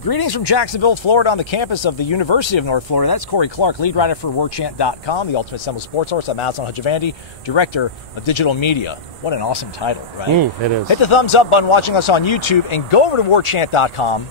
Greetings from Jacksonville, Florida, on the campus of the University of North Florida. That's Corey Clark, lead writer for Warchant.com, the ultimate Seminoles sports source. I'm Aslan Hajivandi, director of digital media. What an awesome title, right? It is. Hit the thumbs up button watching us on YouTube and go over to Warchant.com.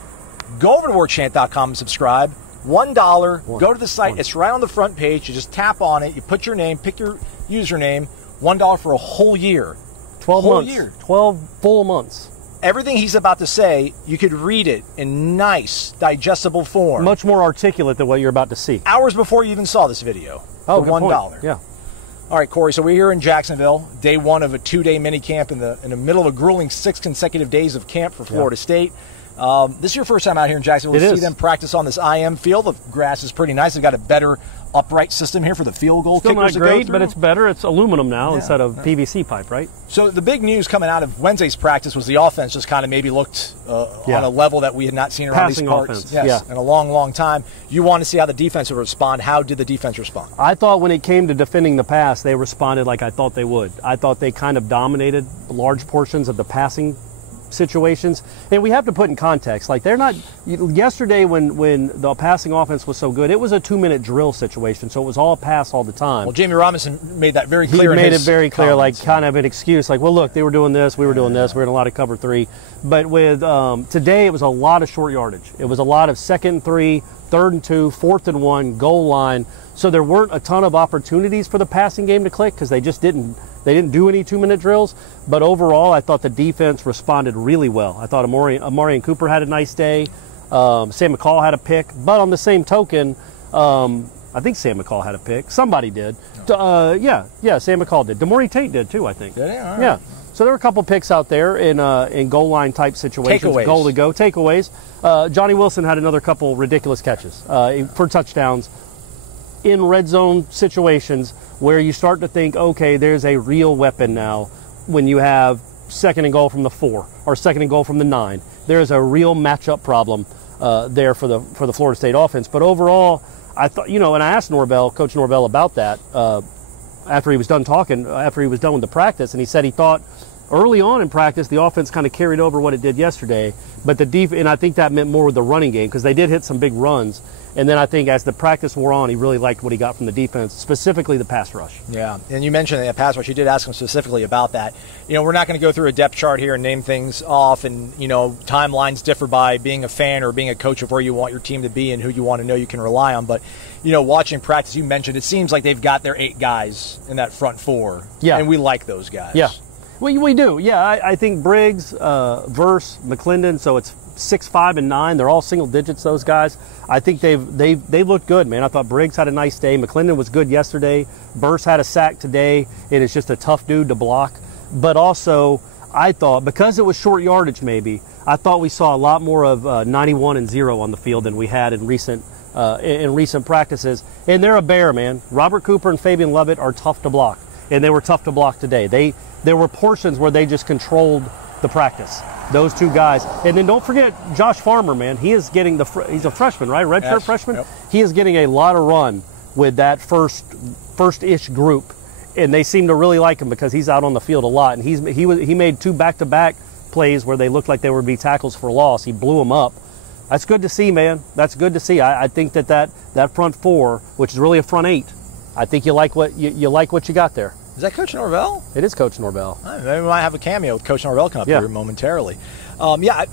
Go over to Warchant.com and subscribe. $1. Go to the site. It's right on the front page. You just tap on it. You put your name, pick your username. $1 for a whole year. 12 months. 12 full months. Everything he's about to say, you could read it in nice, digestible form. Much more articulate than what you're about to see. Hours before you even saw this video. Oh, for $1. Point. Yeah. All right, Corey, so we're here in Jacksonville, day one of a 2-day mini camp in the middle of a grueling 6 consecutive days of camp for Florida State. This is your first time out here in Jacksonville. We'll see them practice on this IM field. The grass is pretty nice. They've got a better upright system here for the field goal Still kickers not great, but it's better. It's aluminum now instead of PVC pipe, right? So the big news coming out of Wednesday's practice was the offense just kind of maybe looked on a level that we had not seen around Passing these parts offense. in a long, long time. You want to see how the defense would respond. How did the defense respond? I thought when it came to defending the pass, they responded like I thought they would. I thought they kind of dominated large portions of the passing situations, and we have to put in context, like they're not, yesterday when the passing offense was so good, it was a 2-minute drill situation, so it was all pass all the time. Well, Jamie Robinson made that very clear. He made it very clear, like kind of an excuse, like, well, look, they were doing this, we were doing this, we were in a lot of cover 3, but with today it was a lot of short yardage. It was a lot of 2nd and 3, 3rd and 2, 4th and 1, goal line. So there weren't a ton of opportunities for the passing game to click because they just didn't do any 2-minute drills. But overall, I thought the defense responded really well. I thought Amari and Cooper had a nice day. Sam McCall had a pick. But on the same token, I think Sam McCall had a pick. Somebody did. Yeah, Sam McCall did. Demore Tate did too, I think. Did he? All right. Yeah. So there were a couple picks out there in goal line type situations, Takeaways. goal to go, takeaways. Johnny Wilson had another couple ridiculous catches for touchdowns in red zone situations where you start to think, okay, there's a real weapon now when you have 2nd and goal from the 4 or 2nd and goal from the 9. There's a real matchup problem there for the Florida State offense. But overall, I thought, and I asked Coach Norvell about that after he was done talking, after he was done with the practice, and he said he thought early on in practice the offense kind of carried over what it did yesterday, but and I think that meant more with the running game because they did hit some big runs. And then I think as the practice wore on, he really liked what he got from the defense, specifically the pass rush. Yeah, and you mentioned the pass rush. You did ask him specifically about that. We're not going to go through a depth chart here and name things off, and, timelines differ by being a fan or being a coach of where you want your team to be and who you want to know you can rely on. But, watching practice, you mentioned, it seems like they've got their 8 guys in that front 4. Yeah. And we like those guys. Yeah. We do. Yeah, I think Briggs, Verse, McClendon, so it's 6, 5, and 9. They're all single digits, those guys. I think they've looked good, man. I thought Briggs had a nice day. McClendon was good yesterday. Verse had a sack today. It is just a tough dude to block. But also, I thought, because it was short yardage maybe, I thought we saw a lot more of 91 and 0 on the field than we had in recent practices. And they're a bear, man. Robert Cooper and Fabian Lovett are tough to block. And they were tough to block today. There were portions where they just controlled the practice. Those 2 guys. And then don't forget Josh Farmer, man. He is getting he's a freshman, right? Redshirt freshman? Yep. He is getting a lot of run with that first-ish group. And they seem to really like him because he's out on the field a lot. And he made 2 back-to-back plays where they looked like they would be tackles for loss. He blew them up. That's good to see, man. That's good to see. I think that front 4, which is really a front 8, I think you like what you got there. Is that Coach Norvell? It is Coach Norvell. Maybe we might have a cameo with Coach Norvell come up here momentarily.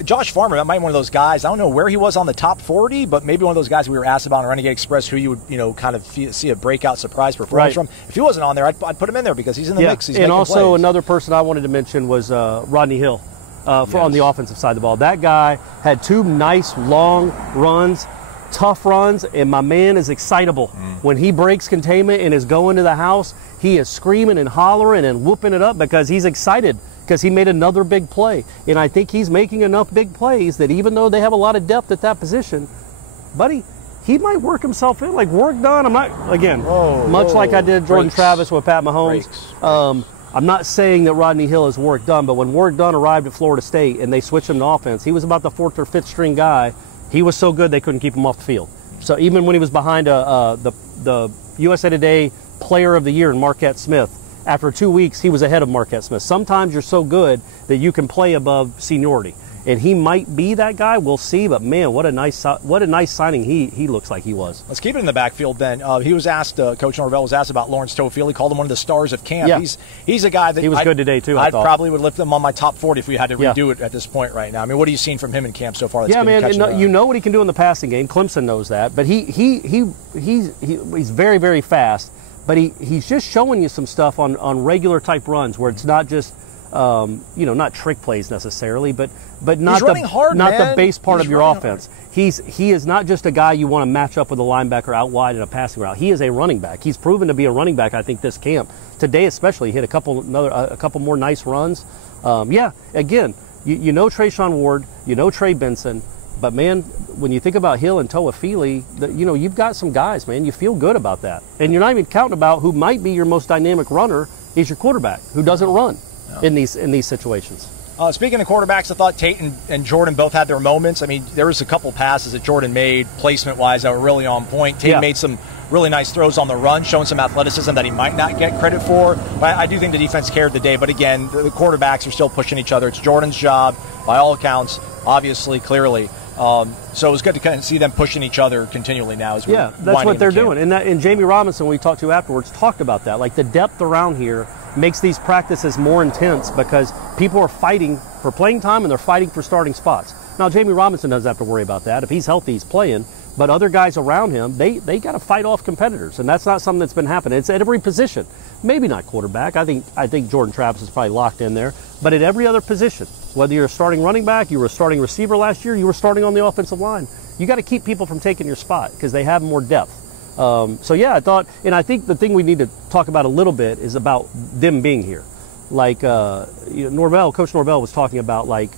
Josh Farmer, that might be one of those guys. I don't know where he was on the top 40, but maybe one of those guys we were asked about on Renegade Express who you would, kind of see a breakout surprise performance from. If he wasn't on there, I'd put him in there because he's in the mix. He's and also plays. Another person I wanted to mention was Rodney Hill on the offensive side of the ball. That guy had 2 nice long runs, tough runs, and my man is excitable. When he breaks containment and is going to the house, he is screaming and hollering and whooping it up because he's excited because he made another big play. And I think he's making enough big plays that even though they have a lot of depth at that position, buddy, he might work himself in. Like, work done. I'm not, again, like I did Jordan Travis with Pat Mahomes. I'm not saying that Rodney Hill is work done, but when work done arrived at Florida State and they switched him to offense, he was about the 4th or 5th string guy. He was so good they couldn't keep him off the field. So even when he was behind the USA Today Player of the Year in Marquette Smith, after 2 weeks he was ahead of Marquette Smith. Sometimes you're so good that you can play above seniority. and he might be that guy. We'll see, but man, what a nice signing he looks like he was. Let's keep it in the backfield then. He was asked, Coach Norvell was asked about Lawrence Tofield. He called him one of the stars of camp. Yeah. He's a guy that he was good today too. I probably would lift him on my top 40 if we had to redo it at this point right now. I mean, what have you seen from him in camp so far? Yeah, man, you know what he can do in the passing game. Clemson knows that, but he's very, very fast. But he's just showing you some stuff on regular type runs where it's not just not trick plays necessarily, but not the base part of your offense. He is not just a guy you want to match up with a linebacker out wide in a passing route. He is a running back. He's proven to be a running back, I think, this camp. Today especially, he hit a couple more nice runs. Again, you know Trayshawn Ward, you know Trey Benson, but man, when you think about Hill and Toafili, you've got some guys, man. You feel good about that, and you're not even counting about who might be your most dynamic runner is your quarterback, who doesn't run in these situations. Speaking of quarterbacks, I thought Tate and Jordan both had their moments. I mean, there was a couple passes that Jordan made placement-wise that were really on point. Tate made some really nice throws on the run, showing some athleticism that he might not get credit for. But I do think the defense carried the day. But again, the quarterbacks are still pushing each other. It's Jordan's job, by all accounts, obviously, clearly. So it was good to kind of see them pushing each other continually now. That's what they're doing. And Jamie Robinson, we talked to afterwards, talked about that. Like the depth around here makes these practices more intense because people are fighting for playing time and they're fighting for starting spots. Now, Jamie Robinson doesn't have to worry about that. If he's healthy, he's playing. But other guys around him, they got to fight off competitors, and that's not something that's been happening. It's at every position. Maybe not quarterback. I think Jordan Travis is probably locked in there. But at every other position, whether you're a starting running back, you were a starting receiver last year, you were starting on the offensive line, you got to keep people from taking your spot because they have more depth. I thought, and I think the thing we need to talk about a little bit is about them being here. Like Norvell, Coach Norvell was talking about, like,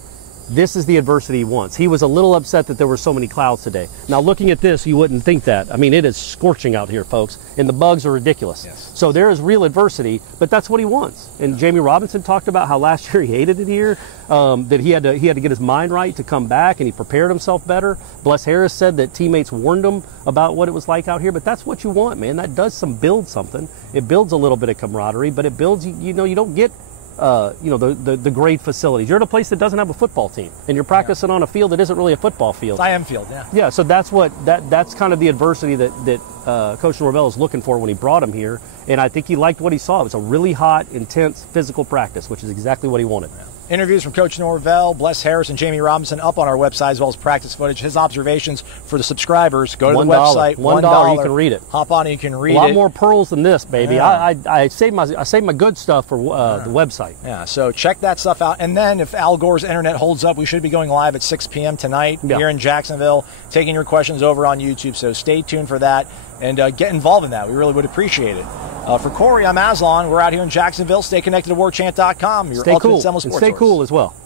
this is the adversity he wants. He was a little upset that there were so many clouds today. Now, looking at this, you wouldn't think that. I mean, it is scorching out here, folks, and the bugs are ridiculous. Yes. So there is real adversity, but that's what he wants. And Jamie Robinson talked about how last year he hated it here, that he had to get his mind right to come back, and he prepared himself better. Bless Harris said that teammates warned him about what it was like out here, but that's what you want, man. That does build something. It builds a little bit of camaraderie, but it builds, you don't get the great facilities. You're at a place that doesn't have a football team, and you're practicing on a field that isn't really a football field. It's IM field, yeah. Yeah, so that's kind of the adversity that Coach Norvell is looking for when he brought him here, and I think he liked what he saw. It was a really hot, intense physical practice, which is exactly what he wanted. Yeah. Interviews from Coach Norvell, Bless Harris, and Jamie Robinson up on our website, as well as practice footage. His observations for the subscribers. Go to the website. $1, you can read it. Hop on and you can read it. A lot more pearls than this, baby. Yeah. I save my good stuff for the website. Yeah, so check that stuff out. And then if Al Gore's internet holds up, we should be going live at 6 p.m. tonight here in Jacksonville, taking your questions over on YouTube. So stay tuned for that and get involved in that. We really would appreciate it. For Corey, I'm Aslan. We're out here in Jacksonville. Stay connected to Warchant.com. Your ultimate Seminoles sports source. Stay cool as well.